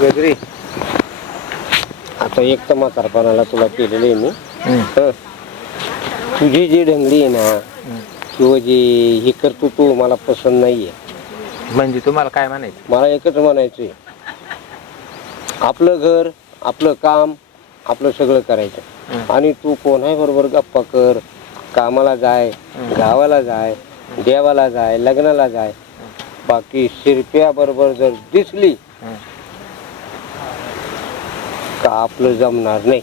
गजरी आता एक तर म्हातारपणाला तुला केलेलं आहे मी. हं. तुझी जी ढंगली आहे ना किंवा जी हे करतो तू मला पसंत नाहीये. म्हणजे तुम्हाला काय म्हणायचं? मला एकच म्हणायचंय. आपलं घर आपलं काम आपलं सगळं करायचं. आणि तू कोणाही बरोबर गप्पा कर कामाला जाय गावाला जाय देवाला जाय लग्नाला जाय. बाकी शिरप्या बरोबर जर दिसली हं. आपलं जमणार नाही.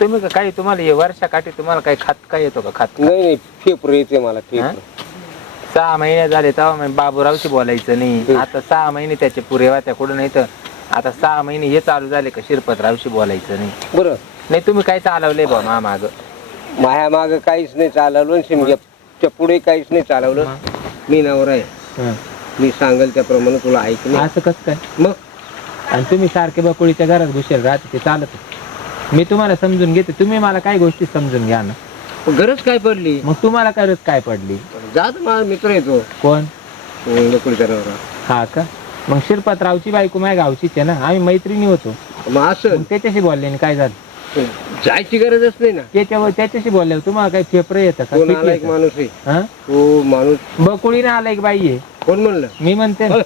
तुम्ही का काही तुम्हाला हे वर्षाकाठी तुम्हाला काही खात काय येतो का खात? नाही नाही फेफर येते मला हं? सहा महिने झाले तेव्हा मग बाबूरावशी बोलायचं नाही. आता सहा महिने त्याचे पुरे त्या कुठं नाही तर आता सहा महिने हे चालू झाले का शिरपतरावशी बोलायचं नाही. बरं. नाही तुम्ही काय चालवलंय बा मा माग माया माग काहीच नाही चालवलं आणि शिमग्याच्या पुढे काहीच नाही चालवलं. मी नवरा आहे. मी सांगेल त्याप्रमाणे तुला ऐकलं. असं कसं काय? मग? आणि तुम्ही सारखे बकुळीच्या घरात घुसेल राहते ते चालत मी तुम्हाला समजून घेते. तुम्ही मला काय गोष्टी समजून घ्या ना. गरज काय पडली? मग तुम्हाला गरज काय पडली? जात माझा मित्र येतो कोण? हा का? मग शिरपतरावची बायको माझ्या गावचीच आहे ना. आम्ही मैत्रिणी होतो. मग असं? मग त्याच्याशी बोलले आणि काय झालं? जायची गरजच नाही ना. त्याच्यावर त्याच्याशी बोलल्यावर तुम्हाला काही फेपर येतं का? कोण किती आला एक येतं? माणूस आहे? हा? तो माणूस. बकुळीने आला एक बाई आहे. कोण म्हणलं? मी म्हणते ना. अ,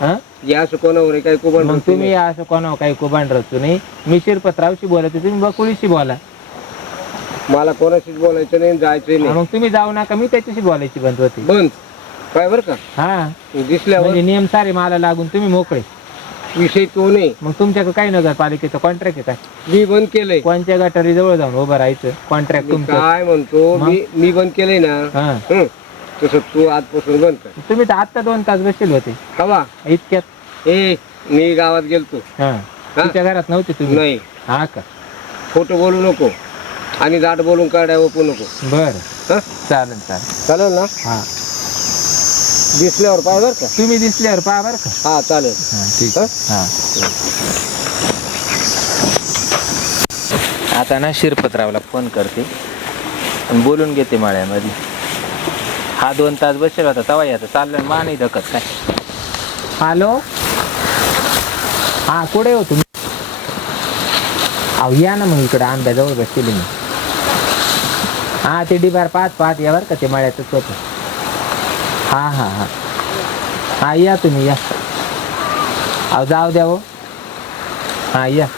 हा? असं कोणावर काय कोबण मग तुम्ही असं कोणावर काही कुबांड रचू नाही मी शिरपतरावशी बोलते तुम्ही बकुळीशी बोला. मला कोणाशीच बोलायचं नाही जायचं नाही. मग तुम्ही जाऊ नका मी त्याच्याशी बोलायची बंद होती. बंद. काय बरं का? हा. दिसल्यावर? म्हणजे नियम सारे मला लागून तुम्ही मोकळे. विषय तो नाही. मग तुमच्याकडे काय नगरपालिकेचं कॉन्ट्रॅक्ट आहे काय मी बंद केलंय. कोणत्या गटारी जवळ जाऊन उभं राहायचं? कॉन्ट्रॅक्ट मी तुमचं. काय म्हणतो मग? मी मी बंद केलंय ना. हा. हं. तसं तू आजपासून बंद कर. तुम्ही तर आत्ता दोन तास बसले होते. कवा? इतक्यात ए मी गावात गेलतो. हा. तुमच्या घरात नव्हते तुम्ही? नाही. हा का? खोटं बोलू नको. आणि दाट बोलून काढाय ओपू नको. बर. हं? चालेल चालेल. चालेल ना? हा. दिसल्यावर पाय बरं का. तुम्ही दिसल्यावर पहा बरं का. हा चालेल. हा ठीक हं? हा. आता ना शिरपतरावला फोन करते. आणि बोलून घेते माळ्यामध्ये. हा दोन तास बसेल होता तवा आता चाललं मा नाही धकत काय. हॅलो? हा कुठे हो तुम्ही? अहो या ना मग इकडं आंब्याजवळ बसली मी. हा ते डिबार पाच पाच या बरं का ते मळ्यातच होतं हा हा हा. हा या तुम्ही या. अहो जाऊ द्या हो. हा या.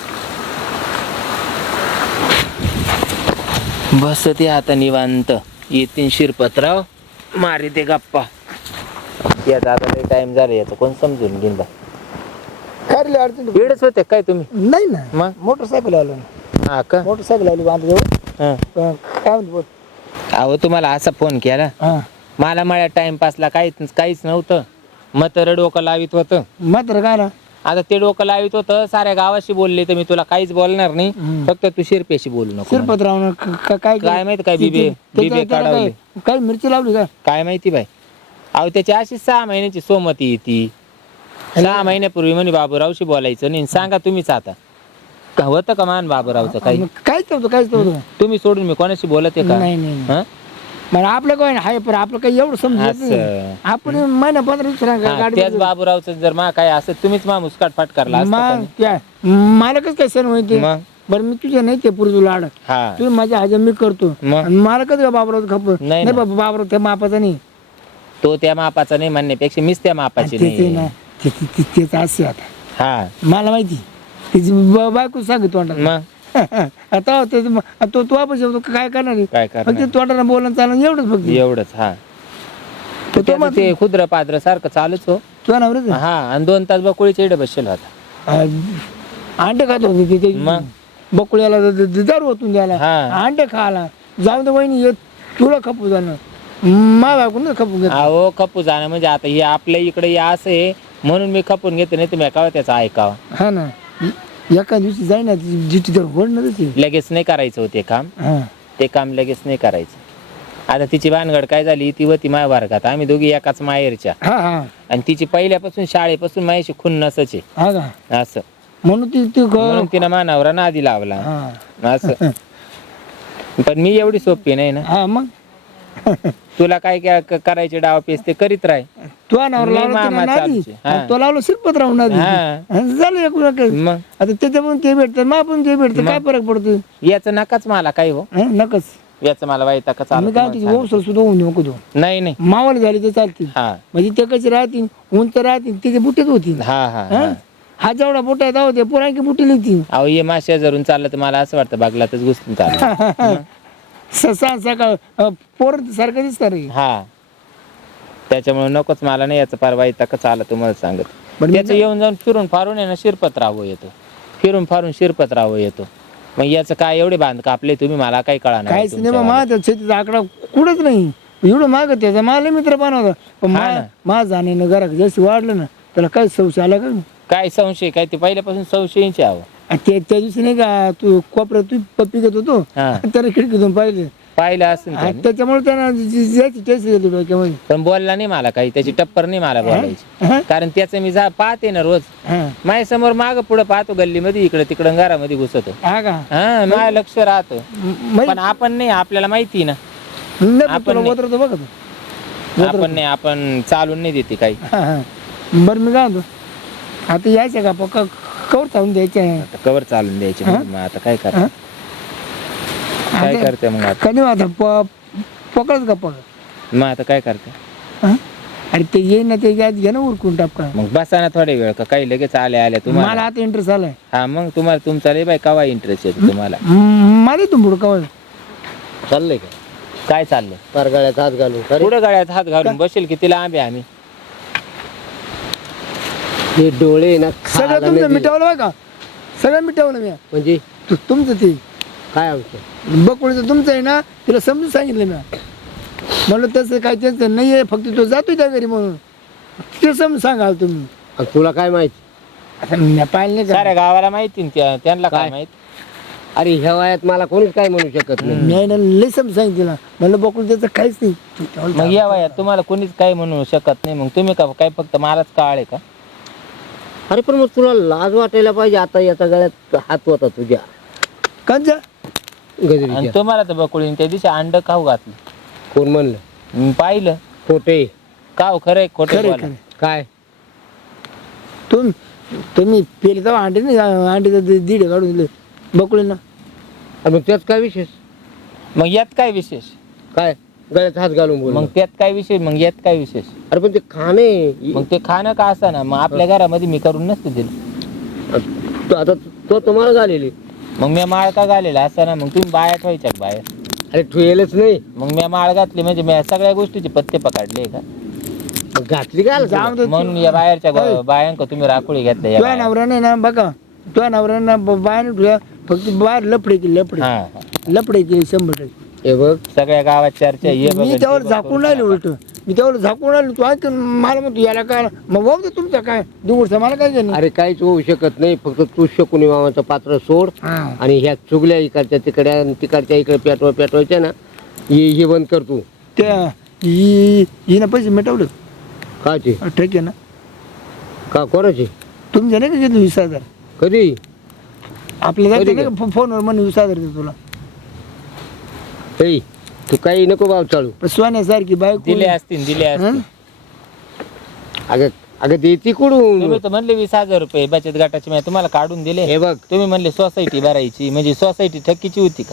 बस ते आता निवांत. येतीन शिरपतराव. मारी ते गप्पा. या दादा टाईम टाइम झाला याचं कोण समजून घेईन बा? काय अडचण वेळच होते काय तुम्ही? नाही ना. मग? मोटरसायकल आलो ना. हा का? मोटरसायकल आली हा. काय म्हणतो अहो तुम्हाला असा फोन केला. हा. मला माझ्या टाइमपासला काहीच काहीच नव्हतं. मग तर डोकं लावित होतं. मात्र काय ना आता ते डोकं लावित होतं साऱ्या गावाशी बोलले तर मी तुला काहीच बोलणार नाही. फक्त तू शिरपेशी बोलू नको क- काय काय माहीत काय बिबे बिबे काढवले. काय मिरची लावली का? काय माहिती बाई. अहो त्याची अशी सहा महिन्याची सोमती येते. सहा महिन्यापूर्वी म्हणे बाबूरावशी बोलायचं नाही सांगा तुम्हीच आता. का होतं का मान बाबूरावचं काही? मग काहीच नव्हतं काहीच नव्हतं. तुम्ही सोडून मी कोणाशी बोलत आहे का? नाही नाही हं? मला आपलं काय हाय पण आपलं काही एवढं समजत असं. आपण महिना पंधरा दिवस हा, गाडी त्याच बाबूरावचं जर मा काय असं तुम्हीच मा मुस्काट फाट करला असता का मग नाही? त्या मालकच काय सण माहिती मग? बरं मी तुझ्या नाही ते तुला अडक हा. तुम्ही माझ्या हजर मी करतो. मग? आणि मालकच का बाबराव खप नाही नाही. ना. बाबा बाबराव त्या मापाचा नाही. तो त्या मापाचा नाही म्हणण्यापेक्षा मीच त्या मापाची ते- ते नाही. ते- ते- ते- तेच असे आता. हा. मला माहिती ब- बायको सांगत तोंडात मग? आता ते तो तू आपण शेवतो काय करणार आहे? काय फक्त करणार तोंडानं बोलणं चालणं एवढंच फक्त. एवढंच हा. तो तो त्याचं म्हणतो, ते खुद्र पाद्र सारखं चालूच हो. तुझ्या नवऱ्याचं? हा आणि दोन तास बकुळीच्या इकडे बसलेला होता अंडे खात होते ते- ते मग? बकुळ्याला द- द- दारू ओतून द्यायला. हा. अंडे खायला. जाऊन दे वहिनी तुला खपू जाणं मा बायकून घेत. अहो खपू जाणं म्हणजे आता हे आपल्या इकडे हे असं आहे म्हणून मी खपून घेतो नाही तुम्ही ऐकावं त्याचं ऐकावं. हा ना. एका दिवशी जाईना जिची तर लगेच नाही करायचं होते काम. हा. ते काम लगेच नाही करायचं. आता तिची भानगड काय झाली? ती होती माया वर्गात. आम्ही दोघी एकाच माहेरच्या. हा हा. आणि तिची पहिल्यापासून शाळेपासून माझ्याशी हा का? असं. म्हणून ती ती ग- म्हणून तिनं मानावरा नादी लावला. हा. असं. पण मी एवढी सोपी नाही ना. हा मग? तुला काय काय क- करायचे डाव पेच ते करीत राह. तू अनावर मी लावला तिला नादी. हा. तो लावला शिल्पत राहून नादी हा. आणि झालं एक वेळ मग? आता त्याच्याकडून ते भेटतं मा पण ते भेटतं. काय फरक पडतो? याचं नकाच मला काय हो. हं? नकच. याचं मला वाईट का चालू मी काय तुझी ओसर सुद्धा होऊन नको देऊ. नाही नाही. मावाला झाली तर चालतील. हा. म्हणजे ते कसे राहतील? उंच राहतील त्याचे बुटेच होतील. हा हा हं? हा. हा जेवढा बुटा आहे तेवढा ते पुरांकी बुटी लिहितील अहो ये माश्या जरून चाललं तर मला असं वाटतं बागलातच घुसून चाललं ससा सकाळ पोर सारखं दिसतं रे. हा. त्याच्यामुळे नकोच मला नाही याचं फार वाईट का चाललं तुम्हाला सांगत. मी त्याचं येऊन जाऊन फिरून फारून आहे ना शिरपत राहावं येतो. फिरून फारून शिरपत राहावं येतो. मग याचं काय एवढे बांध कापले तुम्ही? मला काही कळा काहीच नाही बा मा त्या शेतीचा आकडा कुठंच नाही. एवढं माग त्याचा मला मित्र बनवता. पण हा मा ना. मा जाणे ना घरात जास्त वाढलं ना त्याला काय संशय आला का काय संशय? काय ते पहिल्यापासून संशयीचे आहो आणि ते त्या दिवशी नाही का तू कोपऱ्यात तू पप्पी घेत होतो हा. त्याला खिडकीतून पाहिले. पाहिलं असेल त्याने. त्याच्यामुळे त्यांना जायची टेस्ट येतो डोक्यामध्ये. पण बोलला नाही मला काही त्याची टप्पर नाही मला बोलायची? कारण त्याचं मी जा पाहते ना रोज. हा. माझ्यासमोर माग पुढे पाहतो गल्लीमध्ये इकडे तिकडं घरामध्ये घुसतो. हा का? हा माझं लक्ष राहतं. पण आपण नाही आपल्याला माहिती ना. नाही, पण आपण तुला नाही. उतरतो बघा तू. आपण नाही आपण चालून नाही देते काही. हा, हा. बरं मी काय म्हणतो? आता यायचं का पक्का कवर चालून द्यायचे आहे. आता कवर चालून द्यायचे मग आता काय कर? काय आता- करते मग आता? कधी आता प- पकडच का पकड मग आता काय करते? हा? अरे ते येईन ना ते यात घे ना उरकून टापका मग बसा ना थोडे वेळ का? काही लगेच आले आले मला तुम्हाला आता इंटरेस्ट आलाय. हा मग तुम्हाला तुमचा लय बाई कवा इंटरेस्ट येतो तुम्हाला? म- मला तू बुड कवळ चाललंय का? काय चाललंय? पार गळ्यात हात घालून. खरे पुढे गळ्यात हात घालून बसेल किती लांब आहे आम्ही? हे डोळे ना सगळं खायला तुमचं नाही दिले. मिटवलं का? सगळं मिटवलं मी. म्हणजे? तु- तुमचं ते. काय आमचं? बकुळीचं तुमचं आहे ना तिला समजून सांगितलं मी. म्हणलं तसं काय त्यांचं नाही आहे फक्त तो जातोय त्या घरी म्हणून. ते समजून सांगाल तुम्ही. आणि तुला काय माहिती? आता मी पाहिलं नाही का? साऱ्या गावाला माहिती ना त्या- त्यांना काय काय? माहीत? अरे ह्या वयात मला कोणीच काय म्हणू शकत नाही. मी आहे ना लय समजून सांगितलं. म्हणलं बकुळ त्याचं काहीच नाही. तू तेवढं मग या वयात तुम्हाला कोणीच काही म्हणू शकत नाही. मग तुम्ही का काय फक्त माराच काळ आहे का? अरे पण मग तुला लाज वाटायला पाहिजे आता याचा गळ्यात हात होता तुझ्या. कंचा आणि गजरीच्या तुम्हाला तर बकुळीने त्या दिवशी अंड खाऊ घातलं. कोण म्हणलं? मी पाहिलं. खोटे. काव खरंय खोटे खरे बोला खरे काय? तुम्ही तुम्ही पेले तेव्हा अंडे नाही अंडे दीड काढून दिले. बकुळीनं. अरे मग त्यात काय विशेष? मग यात काय विशेष? काय? गळ्यात हात घालून बोल मग त्यात काय विशेष? मग यात काय विशेष? अरे पण ते खाणे मग ते खाणं का असं ना मग आपल्या घरामध्ये मी करून नसते दिलं. तो आता तो तुम्हाला झालेली मग मी माळ का घालेला असं ना मग तुम्ही बाया ठेवायच्या का बाहेर अरे ठेवलंच नाही. मग मी माळ घातली म्हणजे मी सगळ्या गोष्टीचे पत्ते पकडले का? मग घातली जाऊ दे म्हणून या बाहेरच्या गो- बायांका तुम्ही राखोळी घेतल्या या तुझ्या बाया. नवऱ्याने ना बघा तुझ्या नवऱ्यानं बाहेर ठेवल्या फक्त बाहेर लफडे केले लफडे. हा हा. लफडे केले शंभर टक्के. हे बघ सगळ्या गावात चर्चा आहे. ये मी त्यावर झाकून. राहिलो उलट. मी त्यावर झाकून राहिलो तू ऐक मला म्हणतो याला काय मग भाऊ दे तुमचं काय दिवसा मला काय घेणं अरे काहीच होऊ शकत नाही फक्त तू शकुनी मामाचं पात्र सोड हा. आणि ह्या चुगल्या इकडच्या तिकड्या आणि तिकडच्या इकडे पेटवा पेटवायच्या ना हे हे बंद कर तू. त्या हि- हिनं पैसे मिटवलं. काचे? ठीक आहे ना. का कोणाचे? तुमच्या नाही का घेतलं वीस हजार? कधी? आपल्या जायचं कधी नाही का? फो- फोनवर म्हणून वीस हजार देतो तुला. ऐ तू काही नको भाव चालू. पण सोन्यासारखी बायको दिले असतील दिले असतील. हं? अगं अगं देती तुम्ही तर म्हणले वीस हजार रुपये बचत गटाचे मी तुम्हाला काढून दिले. हे बघ. तुम्ही म्हणले सोसायटी भरायची म्हणजे सोसायटी ठकीची होती का?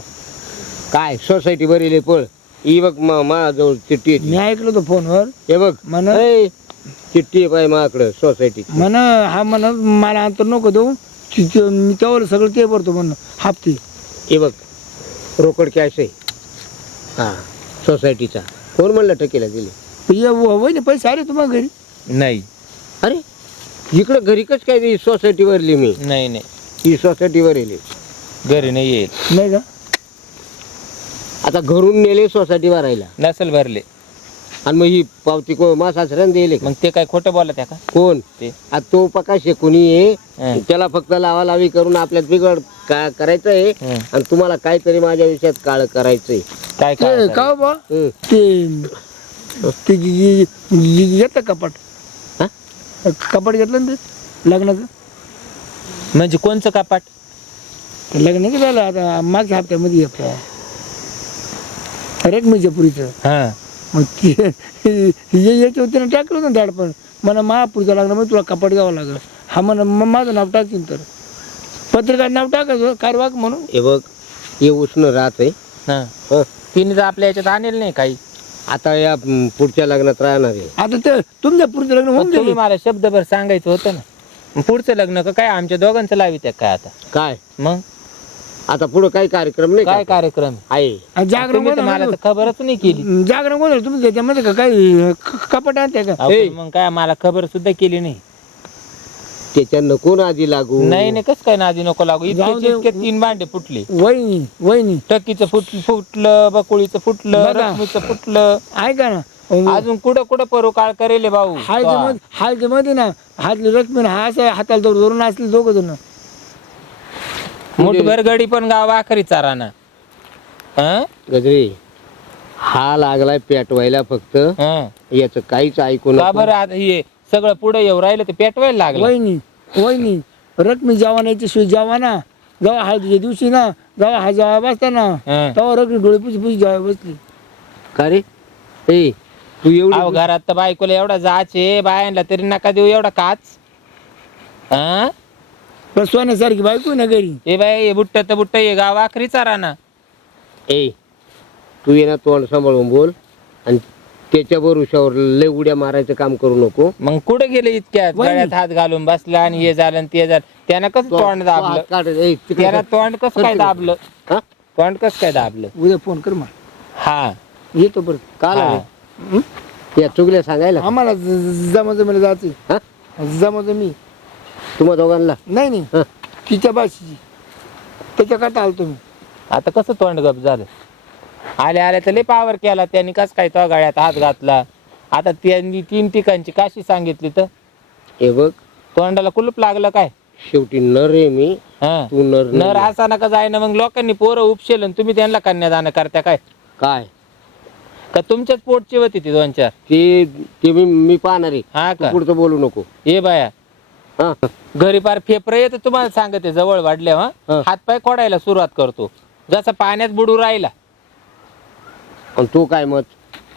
काय सोसायटी भरेले पळ. ही बघ मा माझ्याजवळ चिठ्ठी आहे. मी ऐकलं होतं फोनवर. हे बघ. म्हण ऐ, चिठ्ठी आहे पाय माझ्याकडं सोसायटी म्हण हा म्हण मला अंतर नको देऊ. ती- ती- मी त्यावर सगळं ते भरतो म्हण हप्ते. हे बघ. रोकड कॅश आहे. हा. सोसायटीचा. कोण म्हणलं टकेला दिले? ये व- वहिनी पैसे आले तुम्हाला घरी? नाही. अरे? इकडं घरी कच काय ती सोसायटी भरली मी? नाही नाही. ही सोसायटी भरेली घरी नाही येईल नाही का? आता घरून नेले सोसायटी भरायला नसल भरले. आणि मग ही पावती को मा सासऱ्यानं दिले का? मग ते काय खोटं बोलत आहे का? कोण? ते. आता तो पका शेकुनी आहे? हं. त्याला फक्त लावा लावी करून आपल्यात बिघड का करायचं आहे हं. आणि तुम्हाला काहीतरी माझ्या विषयात काळ करायचंय. काय ते काय का हो बा? हं. ते ते जे- जे- जे- जे घेतलं कपाट? हा? कपाट घेतलं ना ते लग्नाचं? म्हणजे कोणचं कपाट? ते लग्न झालं आता मागच्या हप्त्यामध्ये आपल्या रेडमीच्या पुरीचं. हा. मग ते हे याच्यावर त्यानं टाकलं ना झाड पण मला महापुरचं लागलं मग तुला कपाट घ्यावं लागलं. हा म्हणा मग माझं नाव टाकतील तर. पत्रिका नाव टाकायचं कारवाक म्हणून. हे बघ हे उष्ण राहत आहे. हा. हं. तिने जर आपल्या याच्यात आणेल नाही काही. आता या म, पुढच्या लग्नात राहणार आहे. आता ते तुमच्या पुरतं लग्न होऊन पण तुम्ही गेले मला शब्दभर सांगायचं होतं ना. पुढचं लग्न का काय? आमच्या दोघांचं लावित काय आता? काय? मग? आता पुढे काही कार्यक्रम नाही काय का? कार्यक्रम? आहे. आणि जागरण तुम्ही तर मला गोंधळ खबरच नाही केली. जागरण गोंधळ तुम्ही त्याच्यामध्ये का काही क- कपाट आणते का? ए. मग काय मला खबर सुद्धा केली नाही. त्याच्या नको आधी लागू? नाही नाही कस काय नादी नको लागू? जाऊ इतके दे. इतके तीन भांडे फुटले. वहिनी वहिनी. टकीचं फुट फुटलं बकुळीचं फुटलं बघा. रश्मीचं फुटलं. ऐका ना. अजून कुठं कुठं परू काळ करेल भाऊ? मध्ये हालच्या मध्ये ना. हातली रक्मी हा असं हाताला धरून धरून असले दोघं जण. मुठभर गडी पण गाव आखरी चाराना हं? गजरे हा लागलाय पेटवायला फक्त हं. याच काहीच ऐकू का नको बरं आता हे सगळं पुढे येऊ राहिलं ते पेटवायला लागलं वहिनी वहिनी रक्मी जवानाची शिवाय जवाना जेव्हा हळदीच्या दिवशी ना जेव्हा हा जेव्हा बसता ना हं. तेव्हा रक्मी डोळे पुशी पुशी जेव्हा बसली का रे ए तू अहो एवढी घरात तर बायकोला एवढा जाचे बायांना तरी नका देऊ एवढा काच हं? पण सोन्यासारखी बायको आहे ना घरी? ए बाई हे बुट्ट तर बुट्ट हे गाव आखरी चाराना ए तू ये ना तोंड सांभाळून बोल आणि त्याच्या भरोशावर लय उड्या मारायचं काम करू नको. मग कुठे गेले इतक्यात? वहिनी. गळ्यात हात घालून बसला आणि हे झालं आणि ते झालं. त्यानं कसं तो- तोंड तो दाबलं? हात काढ. ए, तिकडे त्यानं कर. तोंड कसं काय दाबलं? हा? तोंड कसं काय दाबलं? उद्या फोन कर मग हा. येतो परत काल हा. आले? या चुगल्या सांगायला. आम्हाला जमा जमेला जायचं हा? जमा जमी तुम्हा दोघांना? नाही नाही. तिच्या भाषेची त्याच्याकरता आलो तुम्ही आता कसं तोंड गप झालं? आले आले तर लय पावर केला त्यांनी. कस काय तो गाड्यात हात घातला? आता त्यांनी तीन ठिकाणची काशी सांगितली तर? हे बघ. तोंडाला कुलूप लागलं काय? शेवटी नर आहे मी. हा. तू नर नाही. नर असा नका जाय ना मग. लोकांनी पोरं उपशेल आणि तुम्ही त्यांना कन्यादान करता काय? काय? का तुमच्याच पोटची होती ती दोन चार? ते ते मी मी पाहणार आहे. हा तू का पुढचं बोलू नको. ये बाया हा. घरी पार फेफरे येतं तुम्हाला सांगते जवळ वाढल्या हा. हा. हातपाय खोडायला सुरुवात करतो. जसा पाण्यात बुडू राहिला. आणि तू काय मत?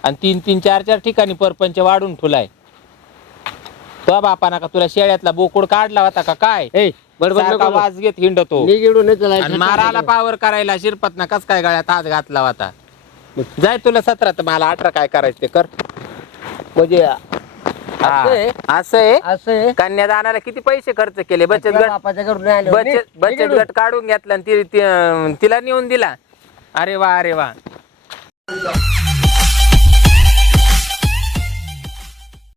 आणि तीन तीन चार चार ठिकाणी परपंच वाढून ठुलाय. तो बापाना का तुला शेळ्यातला बोकुड काढला होता का काय? ए बडबड सारखा नको वाज घेत हिंडतो. आणि. माराला पावर करायला शिरपत ना कस काय गळ्यात हात घातला होता? जाय तुला सतरा तर मला अठरा काय करायचं ते कर. म्हणजे. असं आहे? असं आहे असं आहे कन्यादानाला किती पैसे खर्च केले बचत गट बापाच्या घरून नाही आलो. बचत बचत. गट काढून घेतला आणि ती- ती- तिला नेऊन दिला अरे वा अरे वा